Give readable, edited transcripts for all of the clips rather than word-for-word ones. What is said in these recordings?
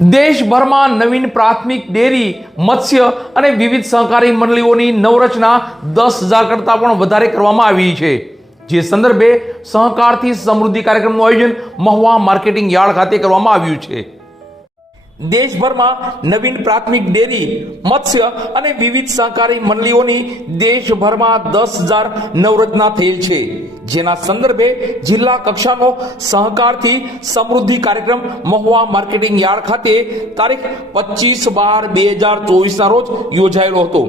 દેશભરમાં નવીન પ્રાથમિક ડેરી, મત્સ્ય અને વિવિધ સહકારી મંડળીઓની નવરચના 10,000 કરતાં પણ વધારે કરવામાં આવી છે, જે સંદર્ભે સહકારથી સમૃદ્ધિ કાર્યક્રમનું આયોજન મહુવા માર્કેટિંગ યાર્ડ ખાતે કરવામાં આવ્યું છે. દેશભરમાં નવીન પ્રાથમિક ડેરી, મત્સ્ય અને વિવિધ સહકારી મંડળીઓની દેશભરમાં 10,000 નવરચના થયેલ છે, જેના સંદર્ભે જિલ્લા કક્ષાનો સહકારથી સમૃદ્ધિ કાર્યક્રમ મહુવા માર્કેટિંગ યાર્ડ ખાતે તારીખ 25/12/2024 ના રોજ યોજાયેલો હતો.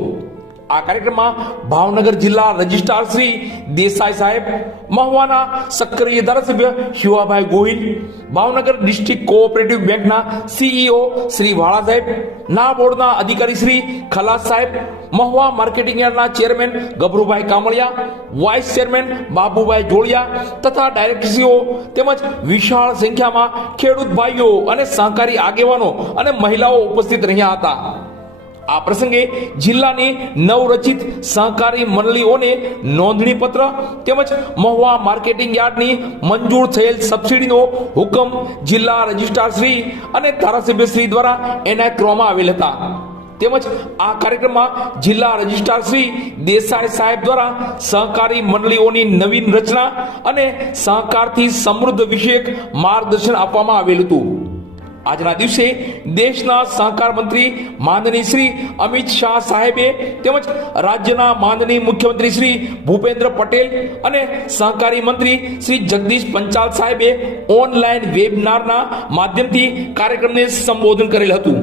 આ કાર્યક્રમમાં ભાવનગર જિલ્લા રજિસ્ટ્રાર શ્રી દેસાઈ સાહેબ, મહુવાના સક્રિય ધારાસભ્ય શિવાભાઈ ગોહિલ, ભાવનગર ડિસ્ટ્રિક્ટ કોઓપરેટિવ બેંકના સીઈઓ શ્રી વાળા સાહેબ, ના બોર્ડના અધિકારી શ્રી ખલાસ સાહેબ, મહુવા માર્કેટિંગ યાર્ડના chairman Gabharubhai Kamaliya, vice chairman Babubhai Jodiya તથા ડાયરેક્ટરશ્રીઓ તેમજ વિશાળ સંખ્યામાં ખેડૂત ભાઈઓ અને સહકારી આગેવાનો અને મહિલાઓ ઉપસ્થિત રહ્યા હતા. આ પ્રસંગે જિલ્લાની નવરચિત સહકારી મંડળીઓને નોંધણી પત્ર તેમજ મહુવા માર્કેટિંગ યાર્ડની મંજૂર થયેલ સબસિડીનો હુકમ જિલ્લા રજિસ્ટ્રાર શ્રી અને ધારાસભ્ય શ્રી દ્વારા એનાયત કરવામાં આવેલ હતા. તેમજ આ કાર્યક્રમમાં જિલ્લા રજિસ્ટ્રાર શ્રી દેસાઈ સાહેબ દ્વારા સહકારી મંડળીઓની નવીન રચના અને સહકારથી સમૃદ્ધ વિષયક માર્ગદર્શન આપવામાં આવેલ હતું. આજના દિવસે દેશના સહકાર મંત્રી માનનીય શ્રી અમિત શાહ સાહેબે તેમજ રાજ્યના માનનીય મુખ્યમંત્રી શ્રી ભૂપેન્દ્ર પટેલ અને સહકારી મંત્રી શ્રી જગદીશ પંચાલ સાહેબે ઓનલાઈન વેબિનારના માધ્યમથી કાર્યક્રમને સંબોધન કરેલ હતું.